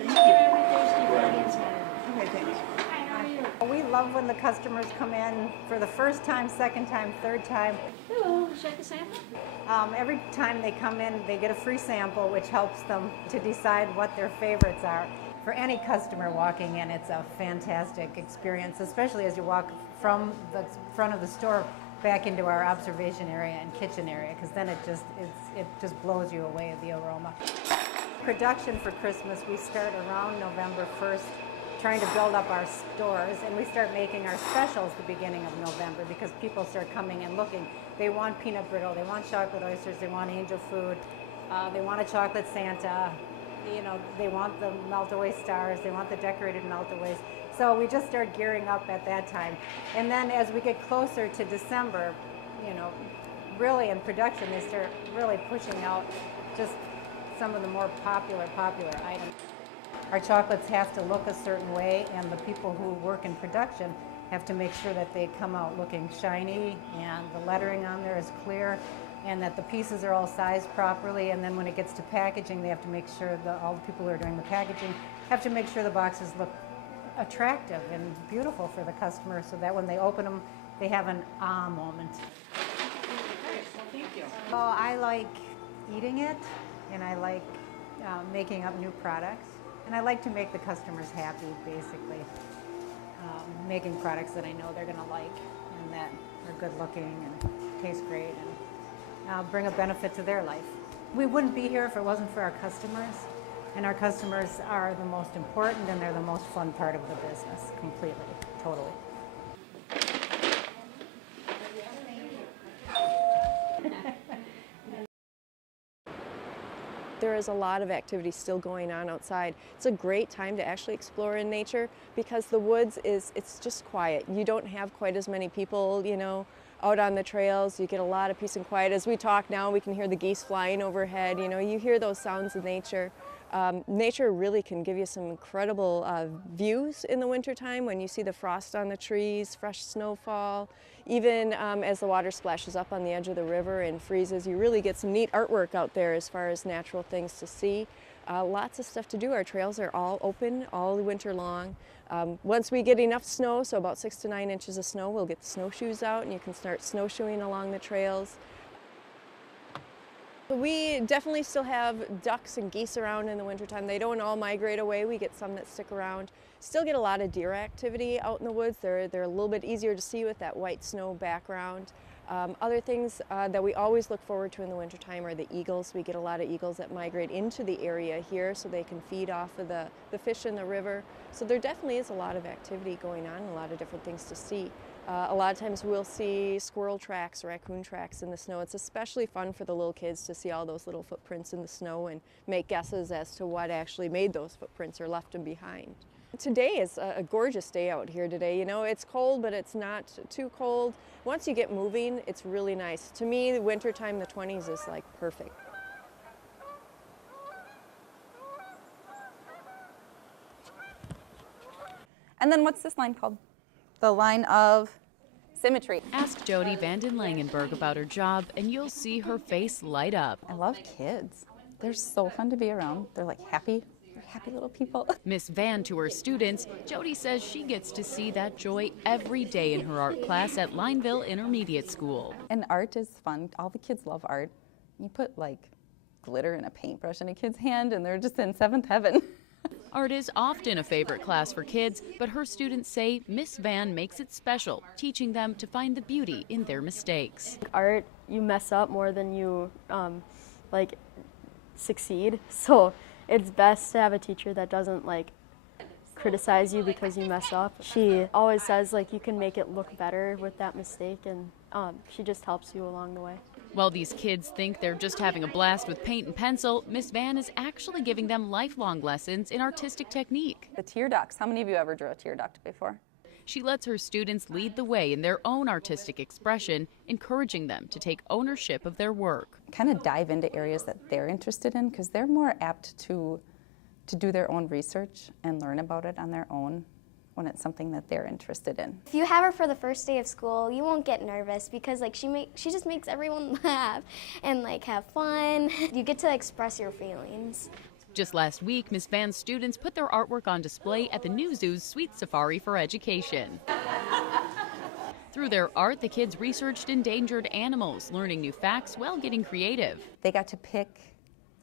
Thank you. Okay, thanks. We love when the customers come in for the first time, second time, third time. Hello, would you like a sample? Every time they come in, they get a free sample, which helps them to decide what their favorites are. For any customer walking in, it's a fantastic experience, especially as you walk from the front of the store back into our observation area and kitchen area, because then it just blows you away, the aroma. Production for Christmas, we start around November 1st, trying to build up our stores, and we start making our specials the beginning of November because people start coming and looking. They want peanut brittle, they want chocolate oysters, they want angel food, they want a chocolate Santa, you know, they want the melt-away stars, they want the decorated melt-aways. So we just start gearing up at that time. And then as we get closer to December, you know, really in production, they start really pushing out just some of the more popular items. Our chocolates have to look a certain way, and the people who work in production have to make sure that they come out looking shiny and the lettering on there is clear and that the pieces are all sized properly. And then when it gets to packaging, they have to make sure that all the people who are doing the packaging have to make sure the boxes look attractive and beautiful for the customer so that when they open them, they have an ah moment. Thank you. Oh, I like eating it, and I like making up new products. And I like to make the customers happy, basically. Making products that I know they're going to like and that are good looking and taste great and bring a benefit to their life. We wouldn't be here if it wasn't for our customers. And our customers are the most important and they're the most fun part of the business, completely, totally. There is a lot of activity still going on outside. It's a great time to actually explore in nature because the woods it's just quiet. You don't have quite as many people, you know, out on the trails. You get a lot of peace and quiet. As we talk now, we can hear the geese flying overhead. You know, you hear those sounds of nature. Nature really can give you some incredible views in the wintertime when you see the frost on the trees, fresh snowfall. Even as the water splashes up on the edge of the river and freezes, you really get some neat artwork out there as far as natural things to see. Lots of stuff to do. Our trails are all open all winter long. Once we get enough snow, so about 6 to 9 inches of snow, we'll get the snowshoes out and you can start snowshoeing along the trails. We definitely still have ducks and geese around in the wintertime. They don't all migrate away. We get some that stick around. Still get a lot of deer activity out in the woods. They're a little bit easier to see with that white snow background. Other things that we always look forward to in the wintertime are the eagles. We get a lot of eagles that migrate into the area here so they can feed off of the fish in the river. So there definitely is a lot of activity going on, a lot of different things to see. A lot of times we'll see squirrel tracks, raccoon tracks in the snow. It's especially fun for the little kids to see all those little footprints in the snow and make guesses as to what actually made those footprints or left them behind. Today is a gorgeous day out here today. You know, it's cold, but it's not too cold. Once you get moving, it's really nice. To me, the wintertime, the 20s is like perfect. And then what's this line called? The line of symmetry. Ask Jody Vanden Langenberg about her job and you'll see her face light up. I love kids. They're so fun to be around. They're like happy little people. Miss Van to her students, Jody says she gets to see that joy every day in her art class at Lineville Intermediate School. And art is fun. All the kids love art. You put like glitter in a paintbrush in a kid's hand and they're just in seventh heaven. Art is often a favorite class for kids, but her students say Miss Van makes it special, teaching them to find the beauty in their mistakes. Art, you mess up more than you succeed, so it's best to have a teacher that doesn't criticize you because you mess up. She always says you can make it look better with that mistake, and she just helps you along the way. While these kids think they're just having a blast with paint and pencil, Miss Van is actually giving them lifelong lessons in artistic technique. The tear ducts. How many of you ever drew a tear duct before? She lets her students lead the way in their own artistic expression, encouraging them to take ownership of their work. Kind of dive into areas that they're interested in because they're more apt to do their own research and learn about it on their own when it's something that they're interested in. If you have her for the first day of school, you won't get nervous because she just makes everyone laugh and have fun. You get to express your feelings. Just last week, Miss Van's students put their artwork on display at the new zoo's Sweet Safari for Education. Through their art, the kids researched endangered animals, learning new facts while getting creative. They got to pick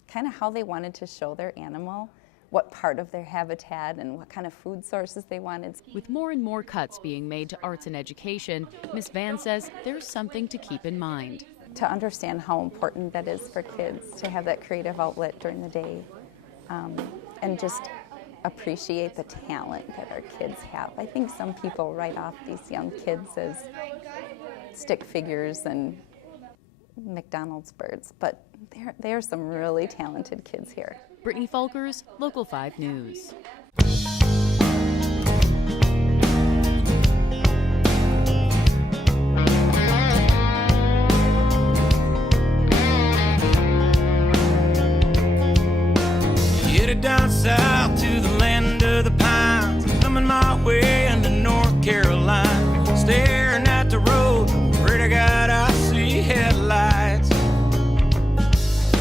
kind of how they wanted to show their animal, what part of their habitat and what kind of food sources they wanted. With more and more cuts being made to arts and education, Miss Van says there's something to keep in mind. To understand how important that is for kids to have that creative outlet during the day, and just appreciate the talent that our kids have. I think some people write off these young kids as stick figures and McDonald's birds, but there are some really talented kids here. Brittany Folkers, Local 5 News. Headed down south to the land of the pines, coming my way into North Carolina, staring at the road, pretty God, I see headlights.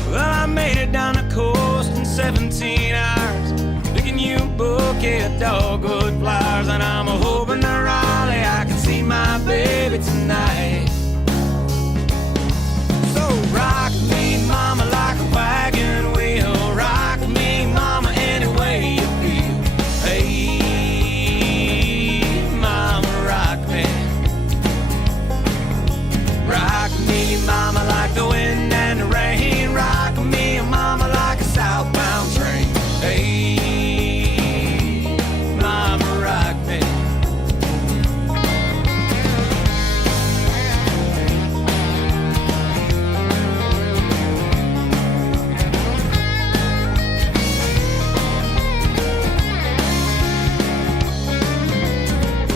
Well, I made it down the coast in 17 hours, picking you a bouquet of dogwood flowers, and I'm hoping that Raleigh I can see my baby tonight. So rock me, mama, like a wagon wheel. Rock me, mama, any way you feel. Hey, mama, rock me. Rock me, mama, like the wind and the rain. Rock me, mama, like a southbound train. Hey, mama, rock me.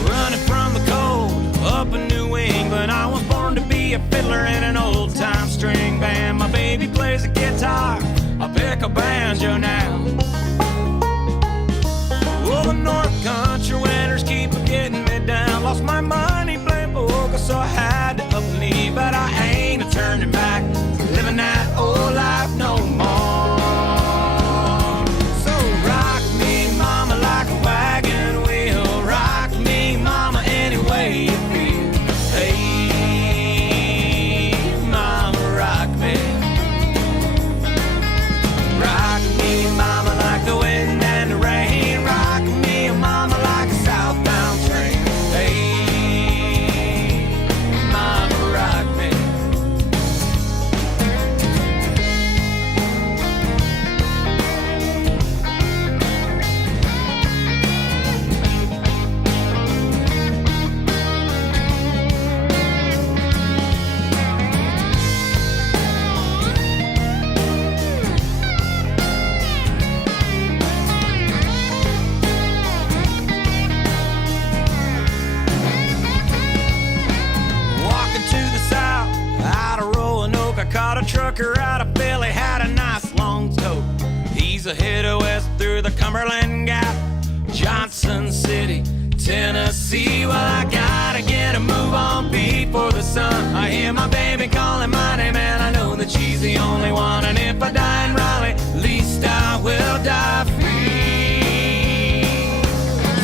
Running from the cold up in New England, I was born to be a fiddler in an old-time string band. My baby plays a guitar, I pick a banjo now. Oh, the North Country winters keep getting me down. Lost my money playing poker, so I had to up and leave, but I ain't a turning back, living that old life no more. So rock me, mama, like a wagon wheel. Rock me, mama, any way you feel. Hey, mama, rock me. Rock me, mama, like the wind and the rain. Rock me, mama, like a southbound train. Hey, mama, rock me. Walking to the south, out of Roanoke, I caught a trucker out of Philly, had a nice long tote. He's a headed west through the Cumberland Gap, Johnson City, Tennessee. Well, I gotta get a move on before the sun. I hear my baby calling my name, and I know that she's the only one. And if I die in Raleigh, at least I will die free.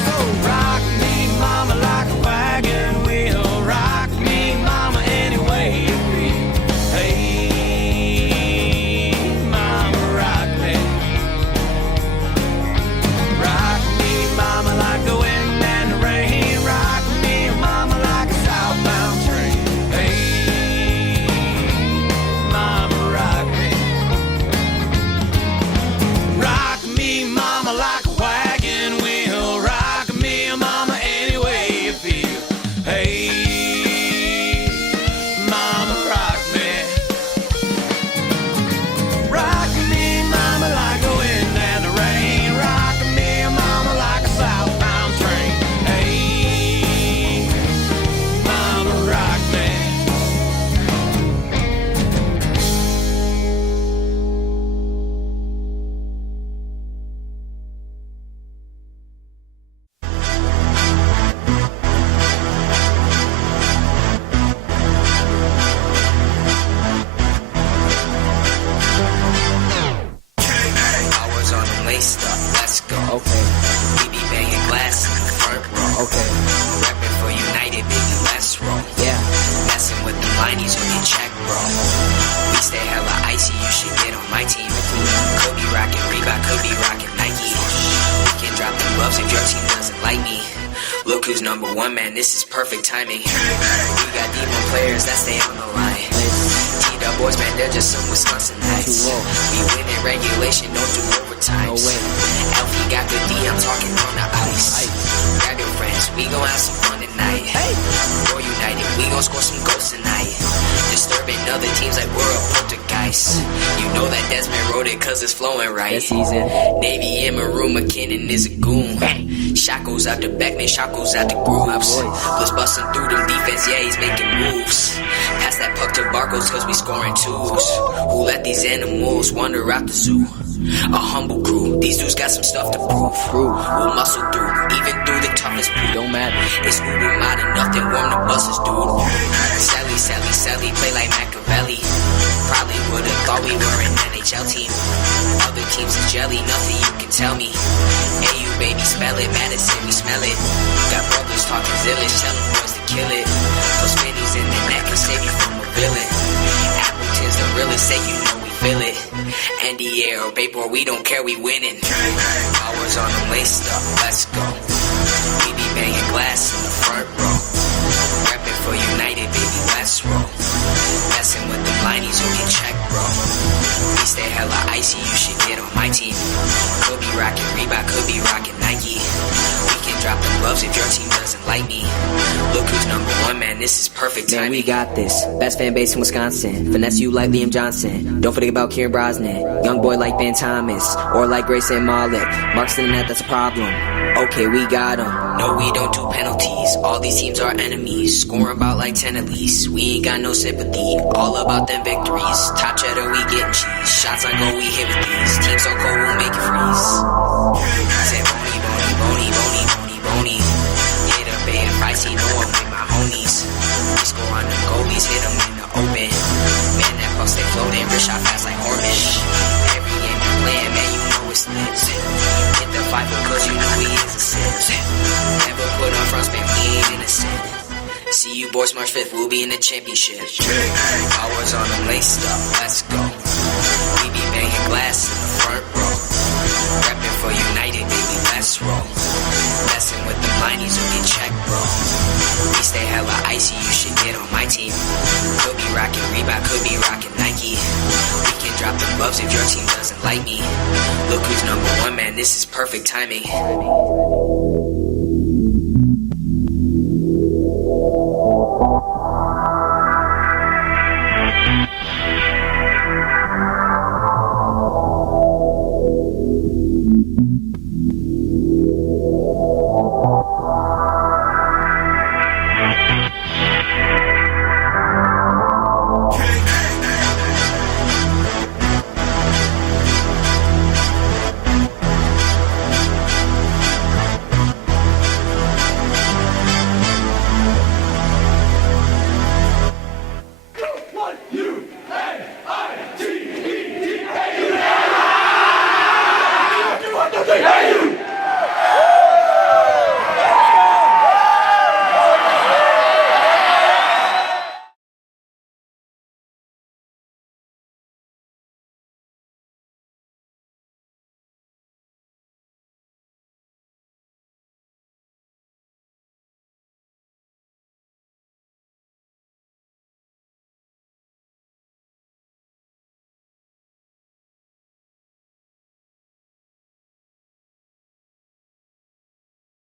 So rock me, mama, like a wagon wheel. Rock me, mama, any way you feel. Hey, mama, rock me. Rock me, mama, like the wind and the rain. Rock me, mama, like a southbound train. Hey, mama, rock me. like me. Look who's number one, man, this is perfect timing. We got D1 players that stay on the line. T-Dub boys, man, they're just some Wisconsinites. We win in regulation, don't do overtimes. Alfie got good D, I'm talking on the ice. Grab your friends, we gon' have some fun tonight. We're united, we gon' score some goals tonight. Disturbing other teams like we're a poltergeist. You know that Desmond wrote it cause it's flowing right. That's easy. Navy and Maroon, McKinnon is a goon. Shot goes out the back, man, shot goes out the grooves. Bliss busting through them defense, yeah, he's making moves. Pass that puck to Barcos cause we scoring twos. Who let these animals wander out the zoo? A humble crew, these dudes got some stuff to prove. We'll muscle through, even through the toughest proof. Don't matter. It's Uber mod enough, then warm the buses, dude. Sally, play like Machiavelli. Probably would've thought we were an NHL team. Other teams is jelly, nothing you can tell me. Hey, you baby, spell it, Madison, we smell it. Got brothers talking zillish, tell them boys to kill it. Those Phinney's in the neck can save you from a villain. Appleton's the realest, say you know we feel it. NDA or Bayport, we don't care, we winning. Hours on them laced up, let's go. We be banging glass in the front row. Reppin' for United, baby, let's roll. Messing with them lineies, you can check, bro. We stay hella icy, you should get on my team. Could be rockin' Reebok, could be rockin' Nike. We can drop them gloves if your team doesn't like me. Look who's number one, man, this is perfect timing. Man, we got this. Best fan base in Wisconsin. Finesse you like Liam Johnson. Don't forget about Kieran Brosnan. Young boy like Ben Thomas. Or like Grayson Malik. Marks in the net, that's a problem. Okay, we got him. No, we don't do penalties. All these teams are enemies. Scoring about like 10 at least. We ain't got no sympathy. All about them victories. Top cheddar, we getting cheese. Shots on goal, we hit with these. Teams so cold, we'll make it freeze. Said bony, bony, bony, bony, bony, bony. Hit up and pricey, know I'm with my homies. We score on them goalies, hit them in the open. Man, that puck stay floating, rich shot fast like Horman. Every game you're playing, man, you know it's lit. Hit the fight because you know he is a sin. Never put on front spin, we ain't innocent. See you boys March 5th, we'll be in the championship. Hours on them laced up, let's go. We be banging glass in the front row. Reppin' for United, baby, let's roll. Messing with the lineies, you can check, bro. We stay hella icy, you should get on my team. Could be rockin' Reebok, could be rockin' Nike. We can drop the gloves if your team doesn't like me. Look who's number one, man, this is perfect timing.